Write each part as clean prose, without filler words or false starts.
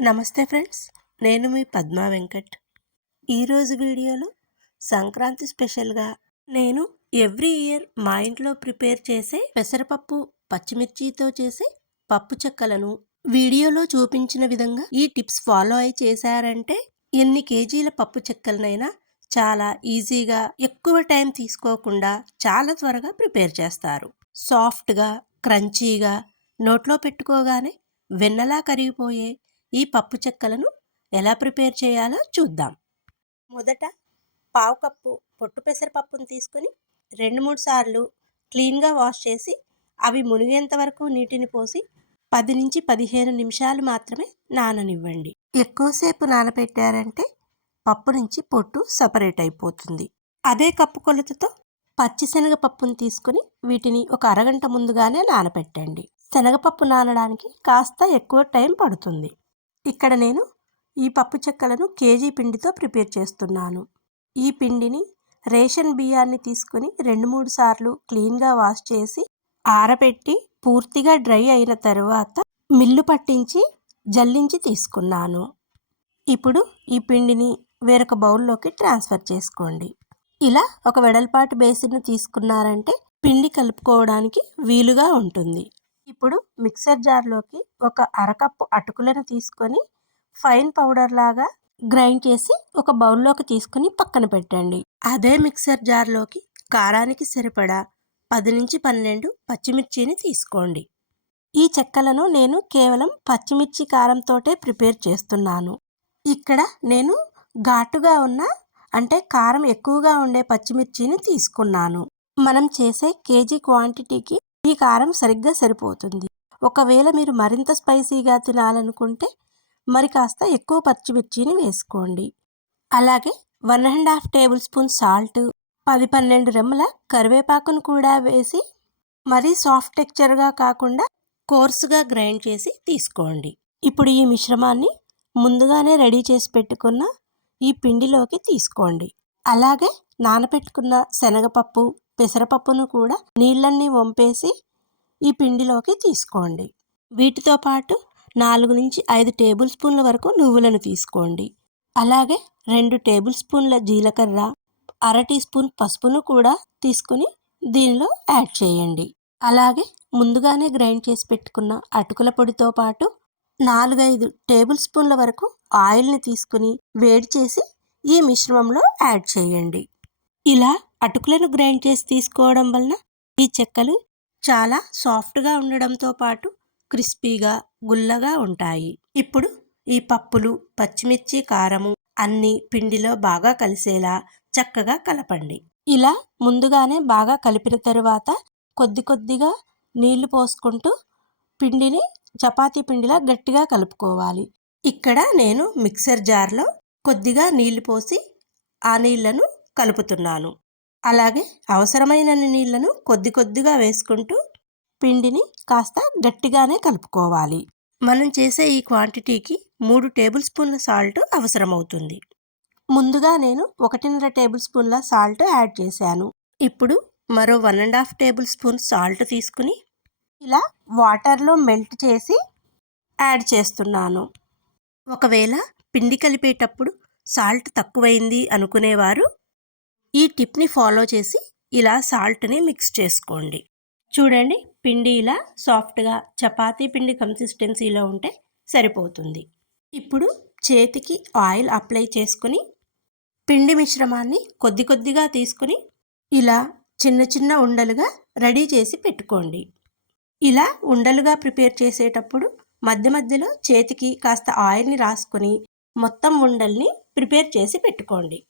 నమస్తే ఫ్రెండ్స్, నేను మీ పద్మా వెంకట్. ఈరోజు వీడియోలో సంక్రాంతి స్పెషల్గా నేను ఎవ్రీ ఇయర్ మా ఇంట్లో ప్రిపేర్ చేసే పెసరపప్పు పచ్చిమిర్చితో చేసే పప్పు చెక్కలను వీడియోలో చూపించిన విధంగా ఈ టిప్స్ ఫాలో అయి చేశారంటే ఎన్ని కేజీల పప్పు చెక్కలనైనా చాలా ఈజీగా ఎక్కువ టైం తీసుకోకుండా చాలా త్వరగా ప్రిపేర్ చేస్తారు. సాఫ్ట్గా క్రంచీగా నోట్లో పెట్టుకోగానే వెన్నలా కరిగిపోయే ఈ పప్పు చెక్కలను ఎలా ప్రిపేర్ చేయాలో చూద్దాం. మొదట పావు కప్పు పొట్టు పెసరపప్పును తీసుకుని 2-3 సార్లు క్లీన్గా వాష్ చేసి అవి మునిగేంత వరకు నీటిని పోసి 10 నుంచి 15 నిమిషాలు మాత్రమే నాననివ్వండి. ఎక్కువసేపు నానబెట్టారంటే పప్పు నుంచి పొట్టు సపరేట్ అయిపోతుంది. అదే కప్పు కొలతతో పచ్చిశనగపప్పును తీసుకుని వీటిని ఒక అరగంట ముందుగానే నానబెట్టండి. శనగపప్పు నానడానికి కాస్త ఎక్కువ టైం పడుతుంది. ఇక్కడ నేను ఈ పప్పు చెక్కలను కేజీ పిండితో ప్రిపేర్ చేస్తున్నాను. ఈ పిండిని రేషన్ బియ్యాన్ని తీసుకుని 2-3 సార్లు క్లీన్గా వాష్ చేసి ఆరబెట్టి పూర్తిగా డ్రై అయిన తర్వాత మిల్లు పట్టించి జల్లించి తీసుకున్నాను. ఇప్పుడు ఈ పిండిని వేరొక బౌల్లోకి ట్రాన్స్ఫర్ చేసుకోండి. ఇలా ఒక వెడల్పాటి బేసిన్ను తీసుకున్నారంటే పిండి కలుపుకోవడానికి వీలుగా ఉంటుంది. ఇప్పుడు మిక్సర్ జార్లోకి ఒక అరకప్పు అటుకులను తీసుకొని ఫైన్ పౌడర్ లాగా గ్రైండ్ చేసి ఒక బౌల్లోకి తీసుకుని పక్కన పెట్టండి. అదే మిక్సర్ జార్లోకి కారానికి సరిపడా 10 నుంచి 12 పచ్చిమిర్చిని తీసుకోండి. ఈ చెక్కలను నేను కేవలం పచ్చిమిర్చి కారంతోటే ప్రిపేర్ చేస్తున్నాను. ఇక్కడ నేను ఘాటుగా ఉన్న అంటే కారం ఎక్కువగా ఉండే పచ్చిమిర్చిని తీసుకున్నాను. మనం చేసే కేజీ క్వాంటిటీకి ఈ కారం సరిగ్గా సరిపోతుంది. ఒకవేళ మీరు మరింత స్పైసీగా తినాలనుకుంటే మరి కాస్త ఎక్కువ పచ్చిమిర్చిని వేసుకోండి. అలాగే 1.5 టేబుల్ స్పూన్ సాల్ట్, 10-12 రెమ్మల కరివేపాకును కూడా వేసి మరీ సాఫ్ట్ టెక్చర్గా కాకుండా కోర్సుగా గ్రైండ్ చేసి తీసుకోండి. ఇప్పుడు ఈ మిశ్రమాన్ని ముందుగానే రెడీ చేసి పెట్టుకున్న ఈ పిండిలోకి తీసుకోండి. అలాగే నానబెట్టుకున్న శనగపప్పు, పెసరపప్పును కూడా నీళ్ళన్నీ వంపేసి ఈ పిండిలోకి తీసుకోండి. వీటితో పాటు 4 నుంచి 5 టేబుల్ స్పూన్ల వరకు నువ్వులను తీసుకోండి. అలాగే 2 టేబుల్ స్పూన్ల జీలకర్ర, 1/2 టీ స్పూన్ పసుపును కూడా తీసుకుని దీనిలో యాడ్ చేయండి. అలాగే ముందుగానే గ్రైండ్ చేసి పెట్టుకున్న అటుకుల పొడితో పాటు 4-5 టేబుల్ స్పూన్ల వరకు ఆయిల్ని తీసుకుని వేడి చేసి ఈ మిశ్రమంలో యాడ్ చేయండి. ఇలా అటుకులను గ్రైండ్ చేసి తీసుకోవడం వలన ఈ చెక్కలు చాలా సాఫ్ట్గా ఉండడంతో పాటు క్రిస్పీగా గుల్లగా ఉంటాయి. ఇప్పుడు ఈ పప్పులు, పచ్చిమిర్చి, కారము అన్నీ పిండిలో బాగా కలిసేలా చక్కగా కలపండి. ఇలా ముందుగానే బాగా కలిపిన తరువాత కొద్ది కొద్దిగా నీళ్లు పోసుకుంటూ పిండిని చపాతీ పిండిలా గట్టిగా కలుపుకోవాలి. ఇక్కడ నేను మిక్సర్ జార్లో కొద్దిగా నీళ్లు పోసి ఆ నీళ్లను కలుపుతున్నాను. అలాగే అవసరమైనన్ని నీళ్లను కొద్ది కొద్దిగా వేసుకుంటూ పిండిని కాస్త గట్టిగానే కలుపుకోవాలి. మనం చేసే ఈ క్వాంటిటీకి 3 టేబుల్ స్పూన్ల సాల్ట్ అవసరమవుతుంది. ముందుగా నేను 1.5 టేబుల్ స్పూన్ల సాల్ట్ యాడ్ చేశాను. ఇప్పుడు మరో 1.5 టేబుల్ స్పూన్ సాల్ట్ తీసుకుని ఇలా వాటర్లో మెల్ట్ చేసి యాడ్ చేస్తున్నాను. ఒకవేళ పిండి కలిపేటప్పుడు సాల్ట్ తక్కువైంది అనుకునేవారు ఈ టిప్ని ఫాలో చేసి ఇలా సాల్ట్ని మిక్స్ చేసుకోండి. చూడండి, పిండి ఇలా సాఫ్ట్గా చపాతీ పిండి కన్సిస్టెన్సీలో ఉంటే సరిపోతుంది. ఇప్పుడు చేతికి ఆయిల్ అప్లై చేసుకుని పిండి మిశ్రమాన్ని కొద్ది కొద్దిగా తీసుకుని ఇలా చిన్న చిన్న ఉండలుగా రెడీ చేసి పెట్టుకోండి. ఇలా ఉండలుగా ప్రిపేర్ చేసేటప్పుడు మధ్య మధ్యలో చేతికి కాస్త ఆయిల్ని రాసుకొని మొత్తం ఉండల్ని ప్రిపేర్ చేసి పెట్టుకోండి.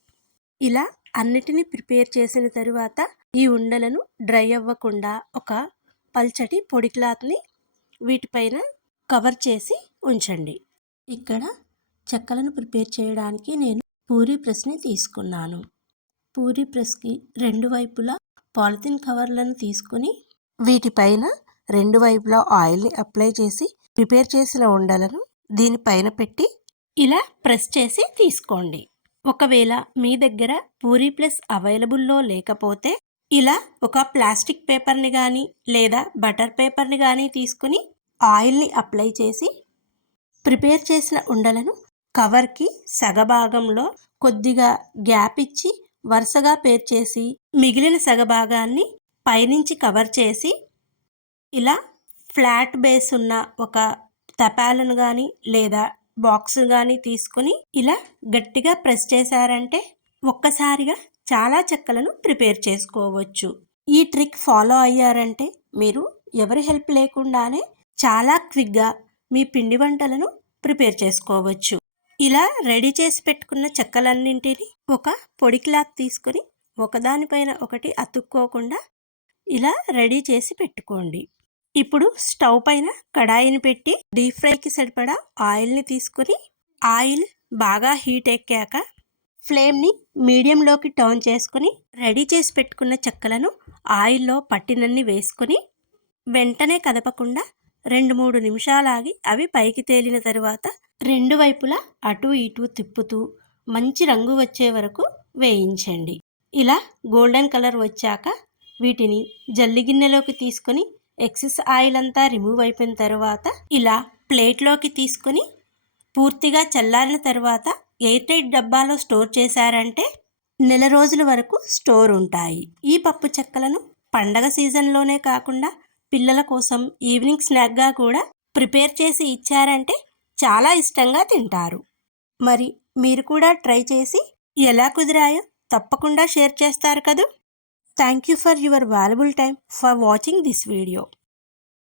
ఇలా అన్నిటినీ ప్రిపేర్ చేసిన తరువాత ఈ ఉండలను డ్రై అవ్వకుండా ఒక పల్చటి పొడి క్లాత్ని వీటిపైన కవర్ చేసి ఉంచండి. ఇక్కడ చెక్కలను ప్రిపేర్ చేయడానికి నేను పూరీ ప్రెస్ని తీసుకున్నాను. పూరీ ప్రెస్కి 2 వైపులా పాలిథిన్ కవర్లను తీసుకుని వీటిపైన 2 వైపులా ఆయిల్ని అప్లై చేసి ప్రిపేర్ చేసిన ఉండలను దీనిపైన పెట్టి ఇలా ప్రెస్ చేసి తీసుకోండి. ఒకవేళ మీ దగ్గర పూరీ ప్రెస్ అవైలబుల్లో లేకపోతే ఇలా ఒక ప్లాస్టిక్ పేపర్ని కానీ లేదా బటర్ పేపర్ని కానీ తీసుకుని ఆయిల్ని అప్లై చేసి ప్రిపేర్ చేసిన ఉండలను కవర్కి సగభాగంలో కొద్దిగా గ్యాప్ ఇచ్చి వరుసగా పేర్చేసి మిగిలిన సగభాగాన్ని పైనుంచి కవర్ చేసి ఇలా ఫ్లాట్ బేస్ ఉన్న ఒక తపాలను కానీ లేదా బాక్స్ కానీ తీసుకుని ఇలా గట్టిగా ప్రెస్ చేశారంటే ఒక్కసారిగా చాలా చెక్కలను ప్రిపేర్ చేసుకోవచ్చు. ఈ ట్రిక్ ఫాలో అయ్యారంటే మీరు ఎవరి హెల్ప్ లేకుండానే చాలా క్విక్గా మీ పిండి వంటలను ప్రిపేర్ చేసుకోవచ్చు. ఇలా రెడీ చేసి పెట్టుకున్న చెక్కలన్నింటినీ ఒక పొడి క్లాత్ తీసుకొని ఒకదానిపైన ఒకటి అతుక్కోకుండా ఇలా రెడీ చేసి పెట్టుకోండి. ఇప్పుడు స్టవ్ పైన కడాయిని పెట్టి డీప్ ఫ్రైకి సరిపడా ఆయిల్ని తీసుకుని ఆయిల్ బాగా హీట్ ఎక్కాక ఫ్లేమ్ని మీడియంలోకి టర్న్ చేసుకుని రెడీ చేసి పెట్టుకున్న చెక్కలను ఆయిల్లో పట్టినన్ని వేసుకొని వెంటనే కదపకుండా 2-3 నిమిషాలాగి అవి పైకి తేలిన తరువాత రెండు వైపులా అటు ఇటు తిప్పుతూ మంచి రంగు వచ్చే వరకు వేయించండి. ఇలా గోల్డెన్ కలర్ వచ్చాక వీటిని జల్లి గిన్నెలోకి తీసుకొని ఎక్సెస్ ఆయిల్ అంతా రిమూవ్ అయిపోయిన తర్వాత ఇలా ప్లేట్లోకి తీసుకొని పూర్తిగా చల్లారిన తర్వాత ఎయిర్ టైట్ డబ్బాలో స్టోర్ చేశారంటే నెల రోజుల వరకు స్టోర్ ఉంటాయి. ఈ పప్పు చెక్కలను పండగ సీజన్లోనే కాకుండా పిల్లల కోసం ఈవినింగ్ స్నాక్గా కూడా ప్రిపేర్ చేసి ఇచ్చారంటే చాలా ఇష్టంగా తింటారు. మరి మీరు కూడా ట్రై చేసి ఎలా కుదిరాయో తప్పకుండా షేర్ చేస్తారు కదూ. Thank you for your valuable time for watching this video.